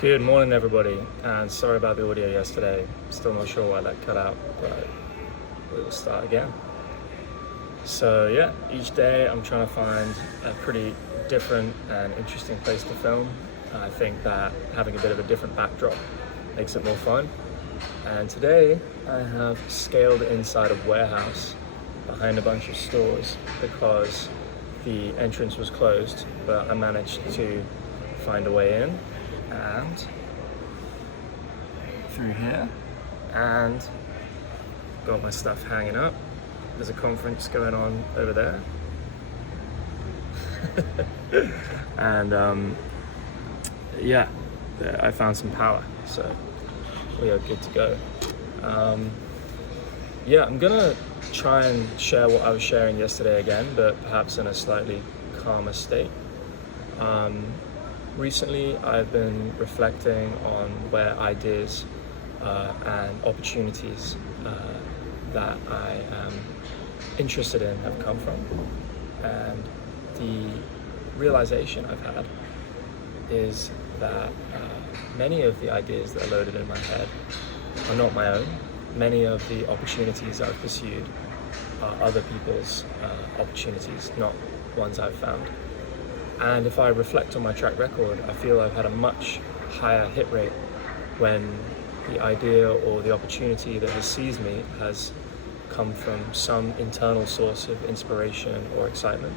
Good morning, everybody, and sorry about the audio yesterday. Still not sure why that cut out, but we will start again. So yeah, each day I'm trying to find a pretty different and interesting place to film. I think that having a bit of a different backdrop makes it more fun. And today I have scaled inside a warehouse behind a bunch of stores because the entrance was closed, but I managed to find a way in and through here and got my stuff hanging up. There's a conference going on over there. And yeah, I found some power, so we are good to go. Yeah, I'm gonna try and share what I was sharing yesterday again, but perhaps in a slightly calmer state. Recently, I've been reflecting on where ideas and opportunities that I am interested in have come from. And the realization I've had is that many of the ideas that are loaded in my head are not my own. Many of the opportunities I've pursued are other people's opportunities, not ones I've found. And if I reflect on my track record, I feel I've had a much higher hit rate when the idea or the opportunity that has seized me has come from some internal source of inspiration or excitement.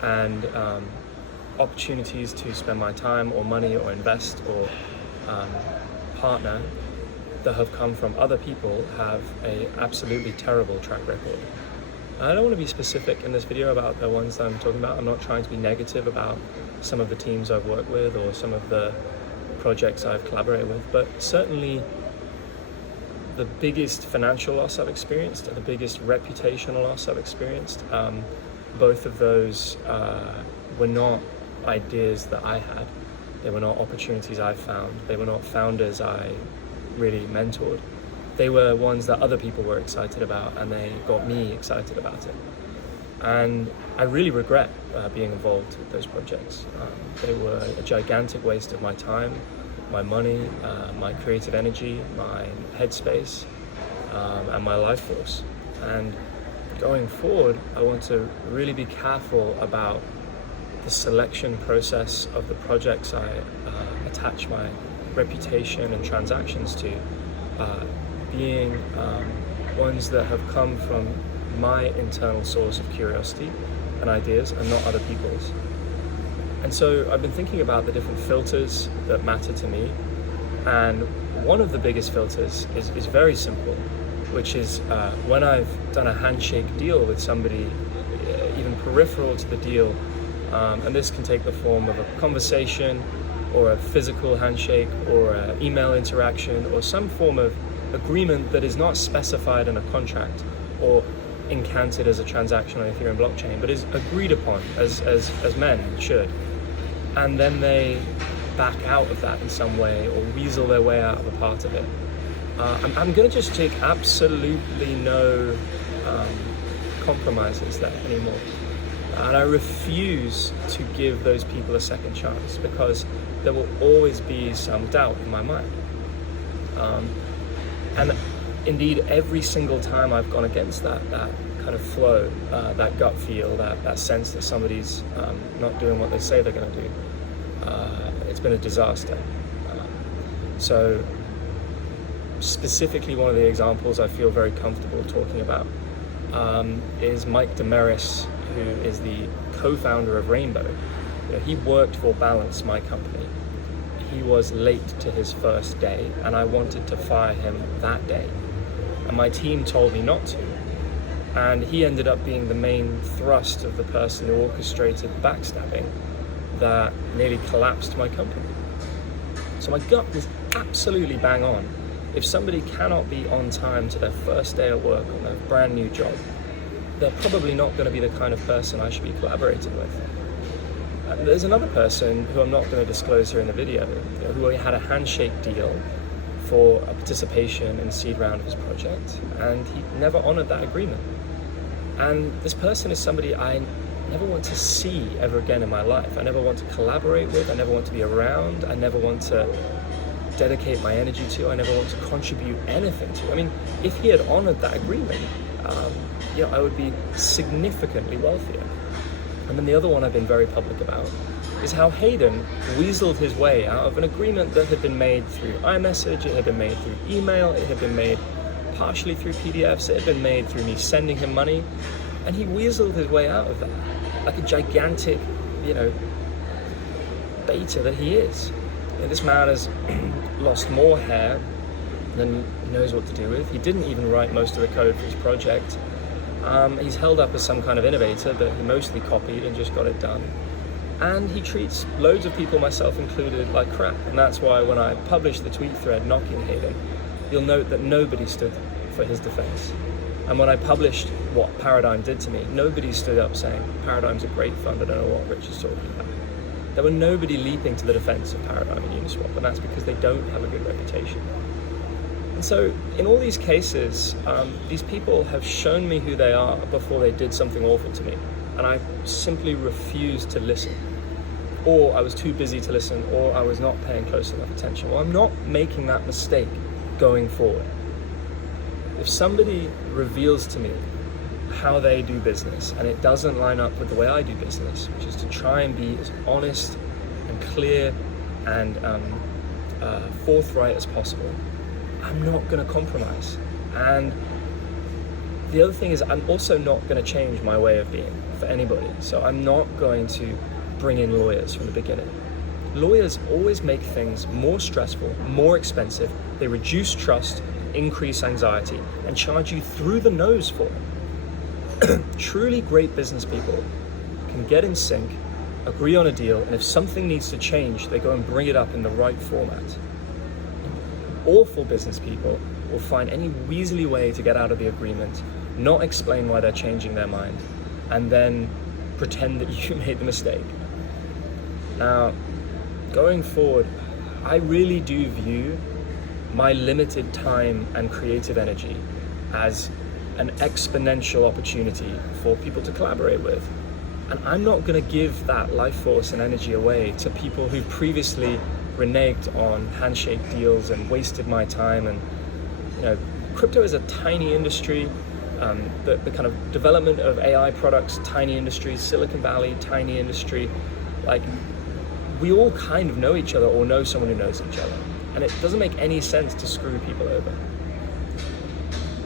And opportunities to spend my time or money or invest or partner that have come from other people have a absolutely terrible track record. I don't want to be specific in this video about the ones that I'm talking about. I'm not trying to be negative about some of the teams I've worked with or some of the projects I've collaborated with, but certainly the biggest financial loss I've experienced and the biggest reputational loss I've experienced, both of those were not ideas that I had. They were not opportunities I found. They were not founders I really mentored. They were ones that other people were excited about, and they got me excited about it. And I really regret being involved with those projects. They were a gigantic waste of my time, my money, my creative energy, my headspace, and my life force. And going forward, I want to really be careful about the selection process of the projects I attach my reputation and transactions to, being ones that have come from my internal source of curiosity and ideas and not other people's. And so I've been thinking about the different filters that matter to me, and one of the biggest filters is very simple, which is when I've done a handshake deal with somebody, even peripheral to the deal, and this can take the form of a conversation or a physical handshake or an email interaction or some form of agreement that is not specified in a contract or encountered as a transaction on Ethereum blockchain, but is agreed upon as men should. And then they back out of that in some way or weasel their way out of a part of it. I'm going to just take absolutely no compromises there anymore. And I refuse to give those people a second chance because there will always be some doubt in my mind. And indeed, every single time I've gone against that kind of flow, that gut feel, that sense that somebody's not doing what they say they're going to do, it's been a disaster. So specifically, one of the examples I feel very comfortable talking about is Mike Demaris, who is the co-founder of Rainbow. He worked for Balance, my company. He was late to his first day, and I wanted to fire him that day. And my team told me not to. And he ended up being the main thrust of the person who orchestrated the backstabbing that nearly collapsed my company. So my gut was absolutely bang on. If somebody cannot be on time to their first day at work on their brand new job, they're probably not going to be the kind of person I should be collaborating with. And there's another person who I'm not going to disclose here in the video, who had a handshake deal for a participation in the seed round of his project, and he never honored that agreement. And this person is somebody I never want to see ever again in my life. I never want to collaborate with, I never want to be around, I never want to dedicate my energy to, I never want to contribute anything to. I mean, if he had honored that agreement, I would be significantly wealthier. And then the other one I've been very public about is how Hayden weaseled his way out of an agreement that had been made through iMessage, it had been made through email, it had been made partially through PDFs, it had been made through me sending him money, and he weaseled his way out of that like a gigantic, beta that he is. This man has lost more hair than he knows what to do with. He didn't even write most of the code for his project. He's held up as some kind of innovator, but he mostly copied and just got it done. And he treats loads of people, myself included, like crap. And that's why when I published the tweet thread knocking Hayden, you'll note that nobody stood for his defense. And when I published what Paradigm did to me, nobody stood up saying, Paradigm's a great fund, I don't know what Rich is talking about. There were nobody leaping to the defense of Paradigm and Uniswap, and that's because they don't have a good reputation. And so in all these cases, these people have shown me who they are before they did something awful to me. And I simply refused to listen. Or I was too busy to listen, or I was not paying close enough attention. Well, I'm not making that mistake going forward. If somebody reveals to me how they do business and it doesn't line up with the way I do business, which is to try and be as honest and clear and forthright as possible, I'm not going to compromise. And the other thing is I'm also not going to change my way of being for anybody. So I'm not going to bring in lawyers from the beginning. Lawyers always make things more stressful, more expensive. They reduce trust, increase anxiety, and charge you through the nose for it. Truly great business people can get in sync, agree on a deal, and if something needs to change, they go and bring it up in the right format. Awful business people will find any weaselly way to get out of the agreement, not explain why they're changing their mind, and then pretend that you made the mistake. Now, going forward, I really do view my limited time and creative energy as an exponential opportunity for people to collaborate with. And I'm not going to give that life force and energy away to people who previously reneged on handshake deals and wasted my time. And crypto is a tiny industry. The kind of development of AI products, tiny industry. Silicon Valley, tiny industry. Like, we all kind of know each other or know someone who knows each other. And it doesn't make any sense to screw people over.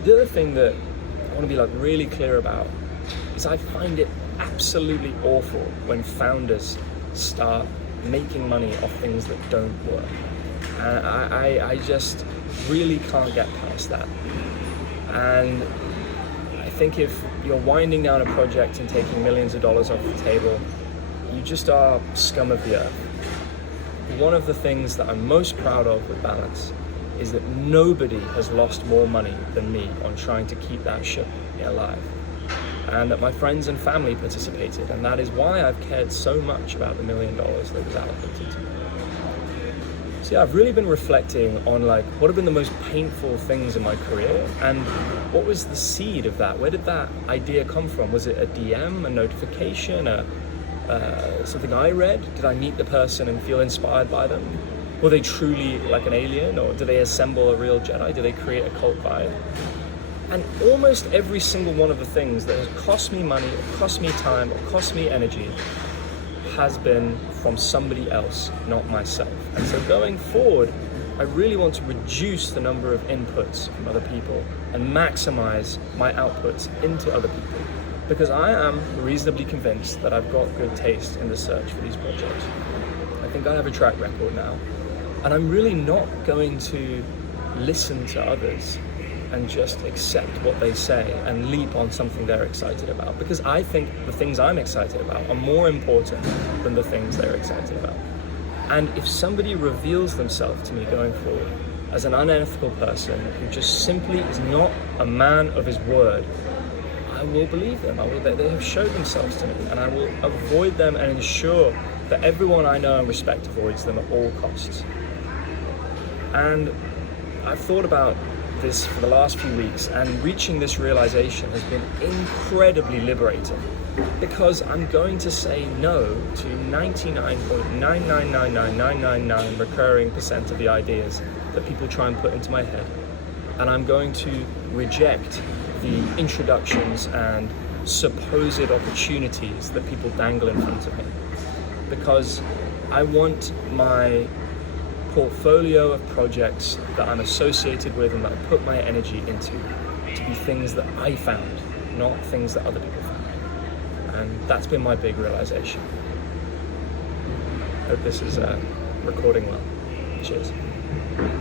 The other thing that I want to be really clear about is I find it absolutely awful when founders start making money off things that don't work. And I just really can't get past that. And I think if you're winding down a project and taking millions of dollars off the table, you just are scum of the earth. One of the things that I'm most proud of with Balance is that nobody has lost more money than me on trying to keep that ship alive. And that my friends and family participated, and that is why I've cared so much about the $1 million that was allocated to me. So yeah, I've really been reflecting on what have been the most painful things in my career, and what was the seed of that? Where did that idea come from? Was it a DM, a notification, something I read? Did I meet the person and feel inspired by them? Were they truly like an alien, or do they assemble a real Jedi? Do they create a cult vibe? And almost every single one of the things that has cost me money, or cost me time, or cost me energy has been from somebody else, not myself. And so going forward, I really want to reduce the number of inputs from other people and maximize my outputs into other people. Because I am reasonably convinced that I've got good taste in the search for these projects. I think I have a track record now. And I'm really not going to listen to others and just accept what they say and leap on something they're excited about. Because I think the things I'm excited about are more important than the things they're excited about. And if somebody reveals themselves to me going forward as an unethical person who just simply is not a man of his word, I will believe them. They have showed themselves to me, and I will avoid them and ensure that everyone I know and respect avoids them at all costs. And I've thought about this for the last few weeks, and reaching this realization has been incredibly liberating. because I'm going to say no to 99.9999999 recurring percent of the ideas that people try and put into my head. And I'm going to reject the introductions and supposed opportunities that people dangle in front of me. Because I want my portfolio of projects that I'm associated with and that I put my energy into to be things that I found, not things that other people found. And that's been my big realization. Hope this is recording well. Cheers.